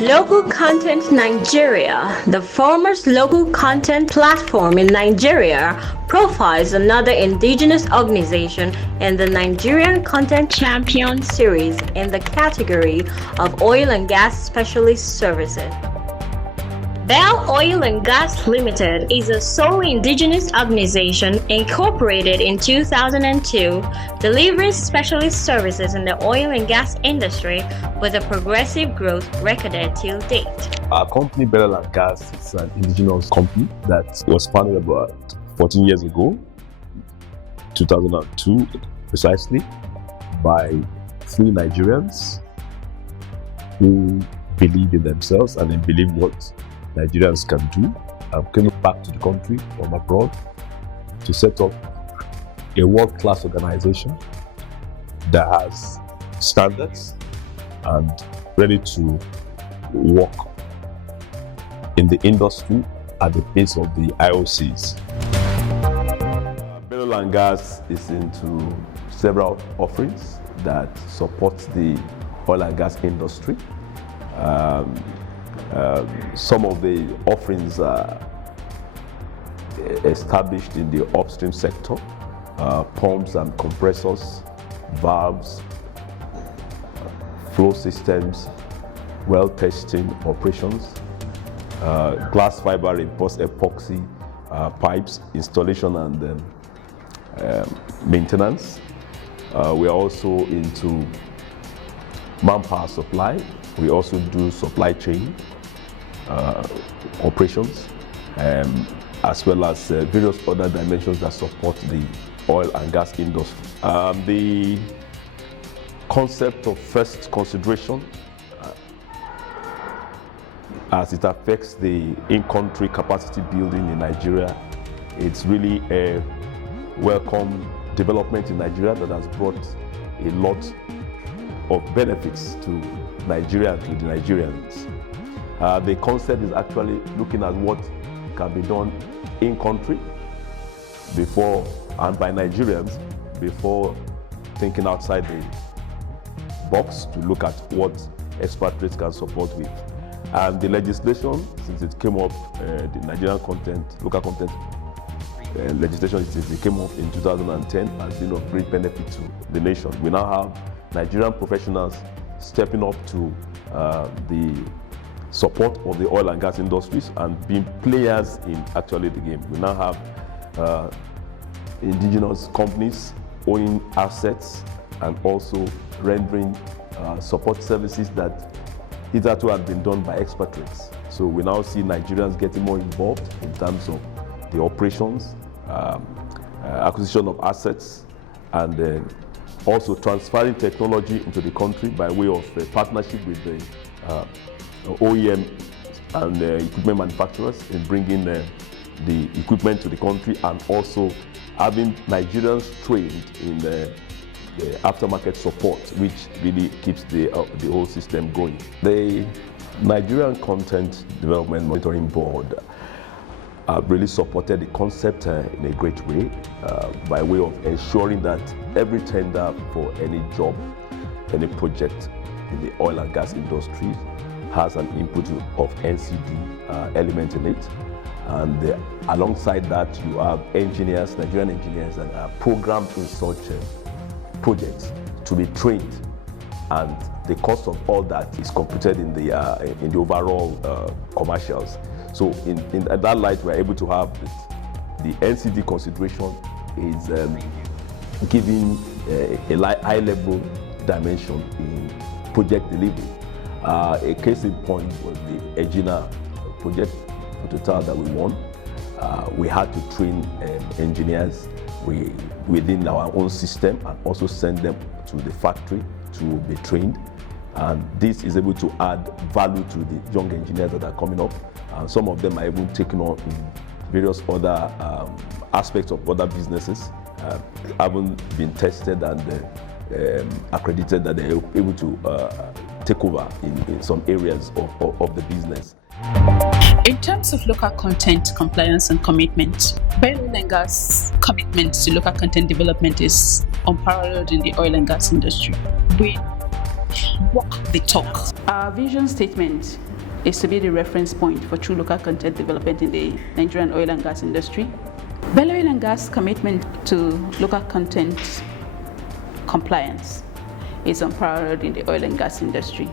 Local Content Nigeria, the foremost local content platform in Nigeria, profiles another indigenous organization in the Nigerian Content Champion Series in the category of oil and gas specialist services. Bell Oil and Gas Limited is a solely indigenous organization incorporated in 2002, delivering specialist services in the oil and gas industry with a progressive growth recorded till date. Our company, Bell and Gas, is an indigenous company that was founded about 14 years ago, 2002 precisely, by 3 Nigerians who believe in themselves and they believe what Nigerians can do. I'm coming back to the country from abroad to set up a world-class organization that has standards and ready to work in the industry at the pace of the IOCs. Bell and Gas is into several offerings that support the oil and gas industry. Some of the offerings are established in the upstream sector, pumps and compressors, valves, flow systems, well testing operations, glass fiber reinforced epoxy pipes installation and maintenance. We are also into manpower supply. We also do supply chain operations, as well as various other dimensions that support the oil and gas industry. The concept of first consideration as it affects the in-country capacity building in Nigeria, it's really a welcome development in Nigeria that has brought a lot of benefits to Nigeria and to the Nigerians. The concept is actually looking at what can be done in country before and by Nigerians before thinking outside the box to look at what expatriates can support with. And the legislation, since it came up, the Nigerian local content legislation, since it came up in 2010, has been of great benefit to the nation. We now have Nigerian professionals stepping up to the support of the oil and gas industries and being players in actually the game. We now have indigenous companies owning assets and also rendering support services that hitherto had been done by expatriates. So we now see Nigerians getting more involved in terms of the operations, acquisition of assets, and also transferring technology into the country by way of a partnership with the OEM and equipment manufacturers in bringing the equipment to the country, and also having Nigerians trained in the aftermarket support, which really keeps the whole system going. The Nigerian Content Development Monitoring Board really supported the concept in a great way by way of ensuring that every tender for any job, any project in the oil and gas industry has an input of NCD element in it. And alongside that, you have engineers, Nigerian engineers that are programmed in such projects to be trained, and the cost of all that is computed in the overall commercials. So in that light, we are able to have the NCD consideration is giving a high level dimension in project delivery. A case in point was the Egina project for Total that we won. We had to train engineers within our own system and also send them to the factory to be trained. And this is able to add value to the young engineers that are coming up. And some of them are even taken on in various other aspects of other businesses, haven't been tested and accredited that they're able to take over in some areas of the business. In terms of local content compliance and commitment, Bell Oil and Gas commitment to local content development is unparalleled in the oil and gas industry. We walk the talk. Our vision statement is to be the reference point for true local content development in the Nigerian oil and gas industry. Bell Oil and Gas commitment to local content compliance is unparalleled in the oil and gas industry.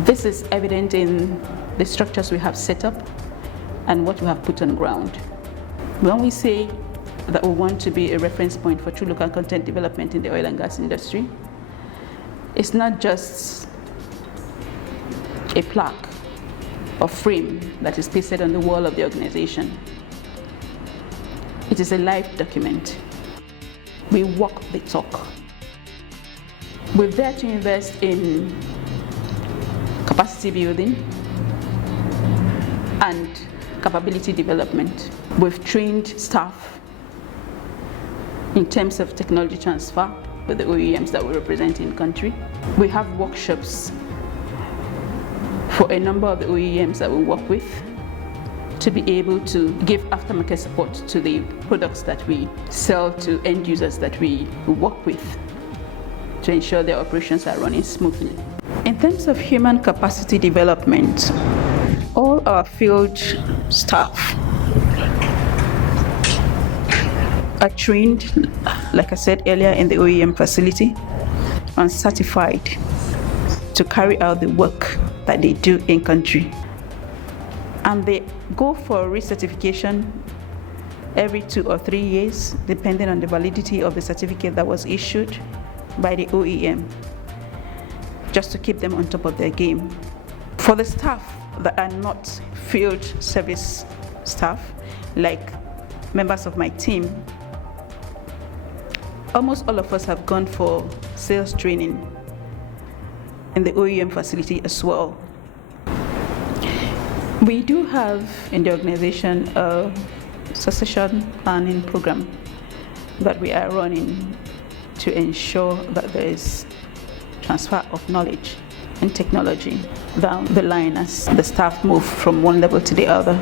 This is evident in the structures we have set up and what we have put on ground. When we say that we want to be a reference point for true local content development in the oil and gas industry, it's not just a plaque or frame that is pasted on the wall of the organization. It is a live document. We walk the talk. We're there to invest in capacity building and capability development. We've trained staff in terms of technology transfer with the OEMs that we represent in country. We have workshops for a number of the OEMs that we work with to be able to give aftermarket support to the products that we sell to end users that we work with to ensure their operations are running smoothly. In terms of human capacity development, all our field staff are trained, like I said earlier, in the OEM facility and certified to carry out the work that they do in country. And they go for recertification every 2 or 3 years, depending on the validity of the certificate that was issued by the OEM, just to keep them on top of their game. For the staff that are not field service staff, like members of my team, almost all of us have gone for sales training in the OEM facility as well. We do have in the organization a succession planning program that we are running to ensure that there is transfer of knowledge and technology down the line as the staff move from one level to the other.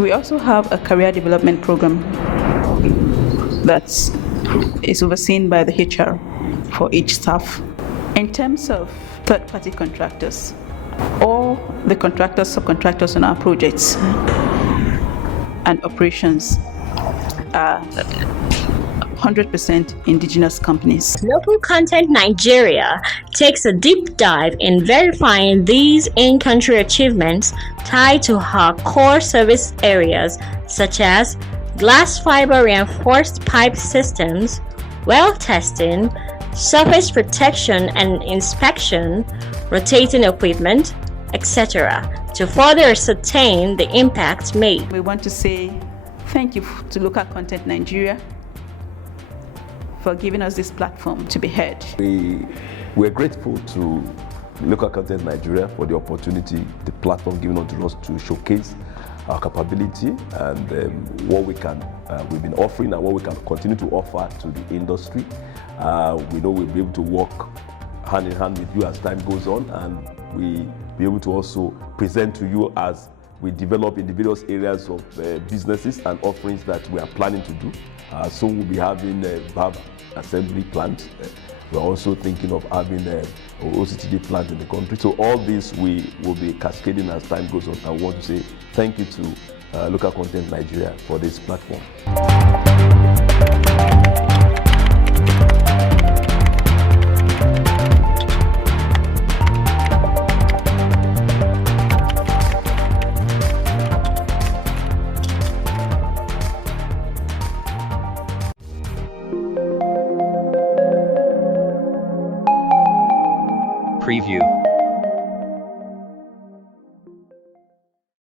We also have a career development program that is overseen by the HR for each staff. In terms of third-party contractors, all the contractors, subcontractors on our projects and operations are 100% indigenous companies. Local Content Nigeria takes a deep dive in verifying these in-country achievements tied to our core service areas such as glass fiber reinforced pipe systems, well testing, surface protection and inspection, rotating equipment, etc., to further ascertain the impact made. We want to say thank you to Local Content Nigeria for giving us this platform to be heard. We're grateful to Local Content Nigeria for the opportunity, the platform given unto us to showcase our capability and what we've been offering and what we can continue to offer to the industry. We know we'll be able to work hand in hand with you as time goes on, and we be able to also present to you as we develop in the various areas of businesses and offerings that we are planning to do. Soon we'll be having a valve assembly plant. We're also thinking of having an OCTG plant in the country. So all this we will be cascading as time goes on. I want to say thank you to Local Content Nigeria for this platform. Preview.